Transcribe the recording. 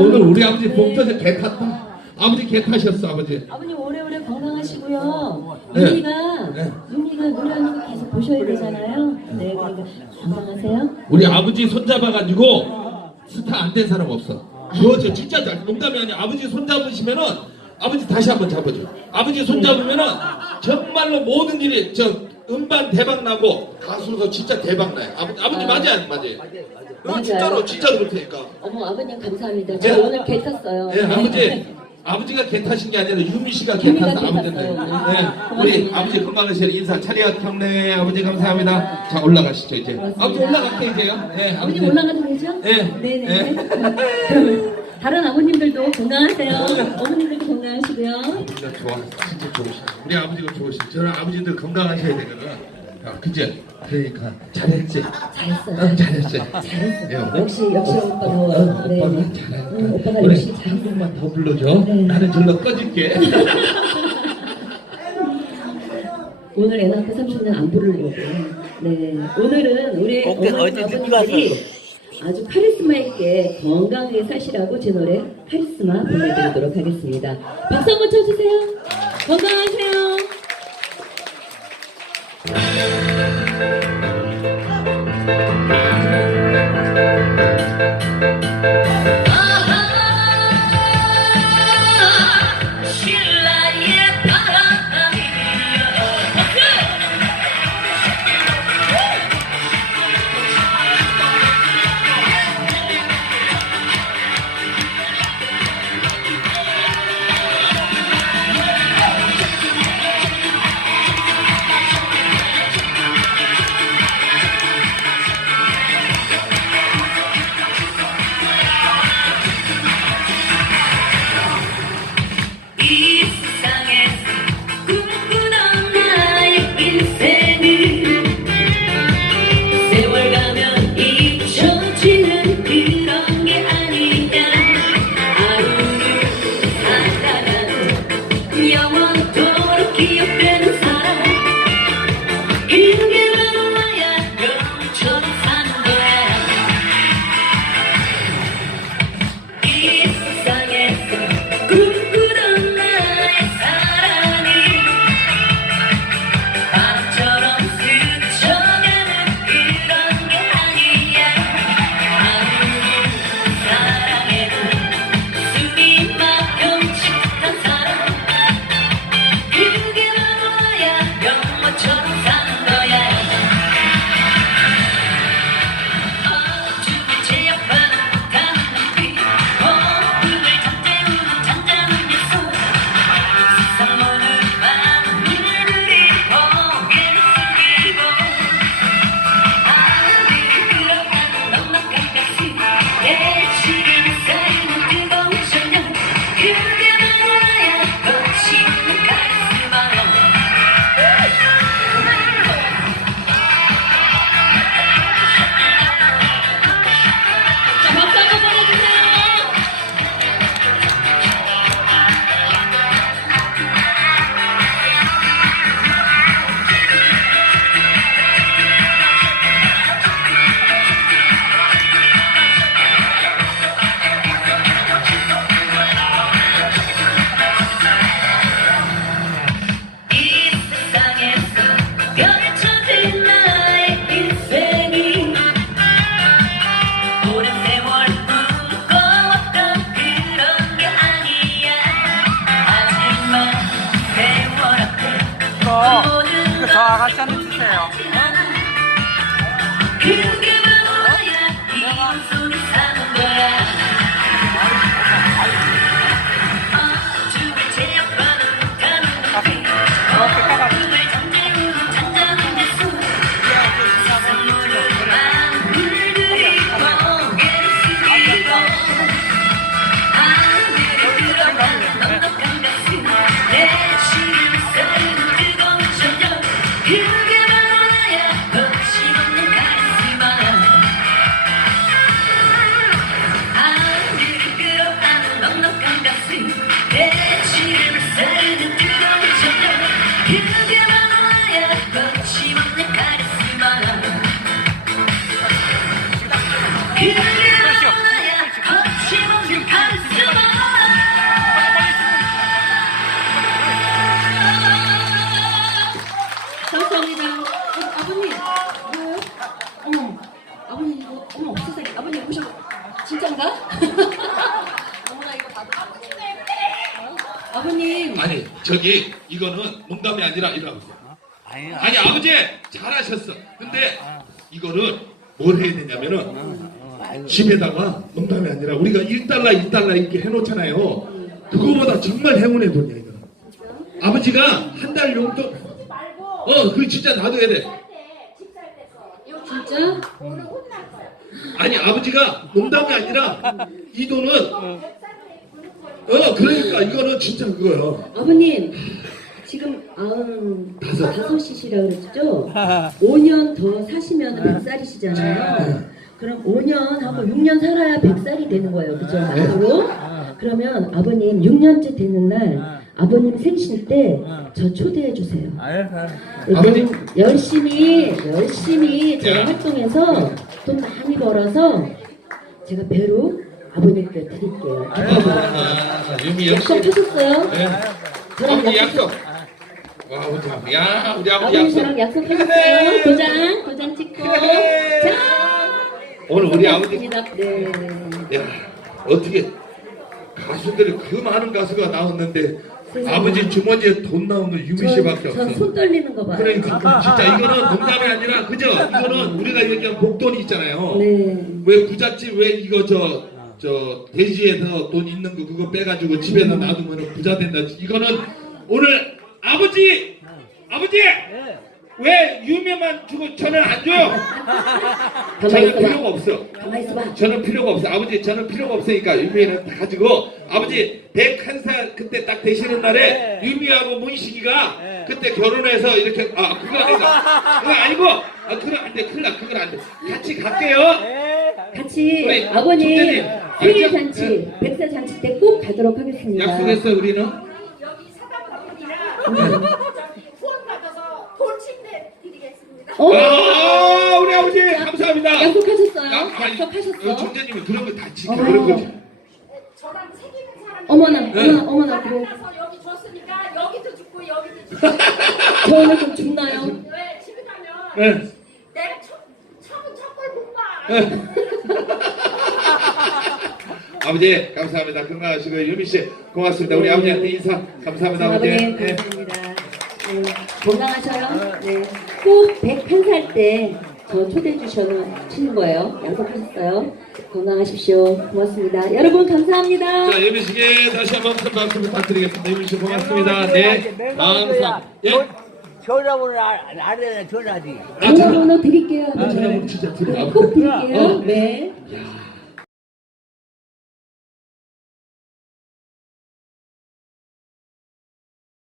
오늘 우리 아버지 봉터에 개 탔다. 아버지 개 타셨어 아버지. 아버님 오래오래 건강하시고요. 네. 윤희가 네. 윤희가 노래하는 거 계속 보셔야 되잖아요. 네, 그러니까 건강하세요. 우리 아버지 손잡아가지고 스타 안 된 사람 없어. 그거 진짜 잘- 농담이 아니야. 아버지 손잡으시면은 아버지 다시 한번 잡아줘. 아버지 손잡으면은 정말로 모든 일이 저 음반 대박 나고 가수로서 진짜 대박 나요. 아버, 아버지 아. 맞아요, 안 맞아요? 이거 맞아요. 진짜로 진짜로 그렇다니까. 어머 아버님 감사합니다. 저 네. 오늘 개 탔어요. 예, 아버지 아버지가 개 타신 게 아니라 유미 씨가 개 유미가 타서 개. 탔어요. 네, 우리 아버지 건강하시라 인사 차리아 경례 아버지 감사합니다. 자 올라가시죠 이제. 고맙습니다. 아버지 올라갈게 이제요. 네, 아버님 올라가도 되죠? 네. 네네. 네. 다른 아버님들도 건강하세요. 어머님들도 건강하시고요. 아버지가 좋아, 진짜 좋으시. 우리 아버지가 좋으시. 저는 아버지들 건강하셔야 되거든. 아, 그지? 그러니까 잘했지. 잘했어요. 응, 잘했지. 잘했어. 예, 역시 역시 어, 오빠가 어, 네. 오빠가 잘했다. 응, 오빠가 역시. 한 번만 더 불러줘. 네. 나는 절로 꺼질게. 오늘 애 낳고 30년 안 부르려고. 네. 오늘은 우리 어깨 어머니 아버님들이 아주 카리스마 있게 건강하게 사시라고 제 노래 카리스마 불러드리도록 하겠습니다. 박수 한번 쳐주세요. 건강하세요. 이거 저 아가씨한테 주세요. 그 저기 이거는 농담이 아니라 이라고 아니, 아니 아버지 잘하셨어. 근데 이거를 뭘 해야 되냐면은 집에다가 농담이 아니라 우리가 1달러 1달러 이렇게 해놓잖아요. 그거보다 정말 행운의 돈이야 이거 아버지가 한 달 용돈. 어 그 진짜 나도 해야 돼. 진짜? 아니 아버지가 농담이 아니라 이 돈은 어 그러니까 이거는 진짜 그거요 아버님 지금 아흔 다섯. 다섯이시라 그랬죠? 5년 더 사시면 100살이시잖아요. 그럼 5년 하고 6년 살아야 100살이 되는 거예요. 그죠? 앞으로? 그러면 아버님 6년째 되는 날 아버님 생신 때 저 초대해 주세요. 아버님. 열심히 열심히 제가 야. 활동해서 돈 많이 벌어서 제가 배로 아버님께 드릴게요. 아, 유미 역시 약속하셨어요? 네. 저랑 아버지 약속. 약속 와 우리 아버지 야 우리 아버지 아버님 약속 약속하셨어요? 도장, 도장 찍고. 자, 오늘 우리 아버지 고맙습니다. 네. 야 어떻게 가수들이 그 많은 가수가 나왔는데 세상에. 아버지 주머니에 돈 나오는 유미 씨밖에 없어. 저손 떨리는 거 봐요. 그러니까 진짜 이거는 농담이 아니라 그죠? 이거는 우리가 얘기한 복돈이 있잖아요. 네. 왜 부잣집 왜 이거 저 저 대지에서 돈 있는 거 그거 빼가지고 집에서 놔두면 부자 된다. 이거는 오늘 아버지 아버지 왜 유미만 주고 저는 안 줘요? 저는. 필요가 없어. 가만히 있어봐. 저는 필요가 없어. 아버지, 저는 필요가 없으니까 유미는 다 가지고 아버지 101살 그때 딱 되시는 날에 유미하고 문식이가 그때 결혼해서 이렇게 아 그거 아니다. 그거 아니고 아 그거 안 돼. 큰일 나. 그건 안 돼. 같이 갈게요. 같이 우리 아버님 총재님, 생일 알죠? 잔치, 백세 잔치 때 꼭 가도록 하겠습니다. 약속했어 우리는. 여기 사단법이랑 후원 받아서 돌침대 드리겠습니다. 어? 아 우리 아버지 감사합니다. 약속하셨어요? 야, 아니, 어, 약속하셨어? 총재님은 그런 거다 지켜 어. 그런 거지. 저랑 책임은 사람이 어머나, 네. 어머나, 어머나, 그래. 만나서 여기 줬으니까 여기도 죽고 여기도 죽고 저 오늘 좀 죽나요? 왜 집에 가면 네. 내가 첫, 처음 첫걸 못 봐. 아버지 감사합니다. 건강하시고 유미 씨 고맙습니다. 우리 아버지한테 인사 감사합니다 아버지. 아버님 네. 감사합니다. 네, 건강하셔요. 네. 꼭 101살 때 저 초대해 주시는 거예요. 약속하셨어요. 건강하십시오. 고맙습니다. 여러분 감사합니다. 자, 예민 씨께 다시 한번 큰 박수 부탁드리겠습니다. 예민 씨 고맙습니다. 네, 감사. 예, 전화번호 안 알아야 전화지. 아, 전화- 전화번호 드릴게요. 아, 전화번호 진짜 드려. 꼭 드릴게요. 어. 네.